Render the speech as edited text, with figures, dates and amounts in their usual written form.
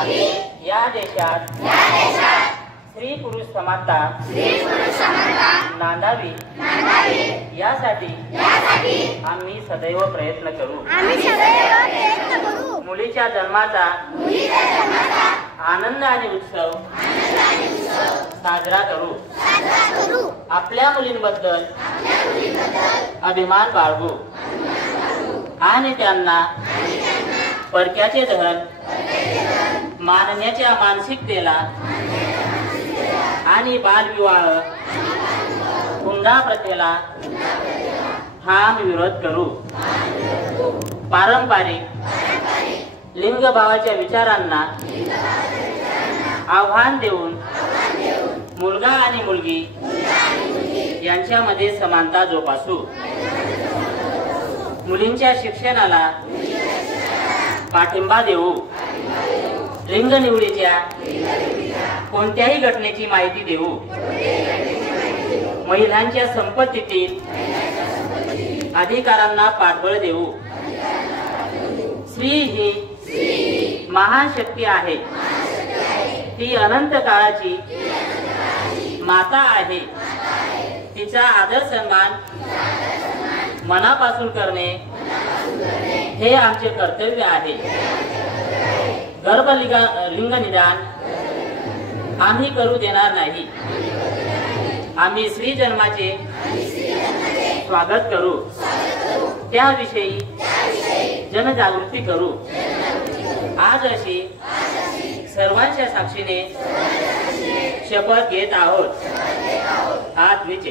या देशात स्त्री पुरुष समानता नांदावी यासाठी आम्ही सदैव प्रयत्न करू। मुलीच्या जन्माचा आनंद आणि उत्सव साजरा करू। आपल्या मुलींबद्दल अभिमान बाळगू आणि त्यांना परक्याचे धन मानण्याच्या मानसिकतेला आणि बालविवाह हुंडा प्रथेला ठाम विरोध करू। पारंपरिक लिंगभावाच्या विचारांना आव्हान देऊन मुलगा आणि मुलगी यांच्यामध्ये समानता जोपासू। मुलींच्या शिक्षणाला पाठिंबा देऊ। लिंग निवडीच्या कोणत्याही घटनेची माहिती देऊ। महिलांच्या संपत्तीतील अधिकारांना पाठबळ देऊ। स्त्री ही महान शक्ती आहे। ती अनंत काळाची माता आहे। तिचा आदर सन्मान मनापासून करणे हे आमचे कर्तव्य आहे। गर्भलिंग निदान आम्ही करू देणार नाही। आम्ही स्त्री जन्माचे स्वागत करू। त्याविषयी जनजागृती करू। आज अशी सर्वांच्या साक्षीने शपथ घेत आहोत। हात विचे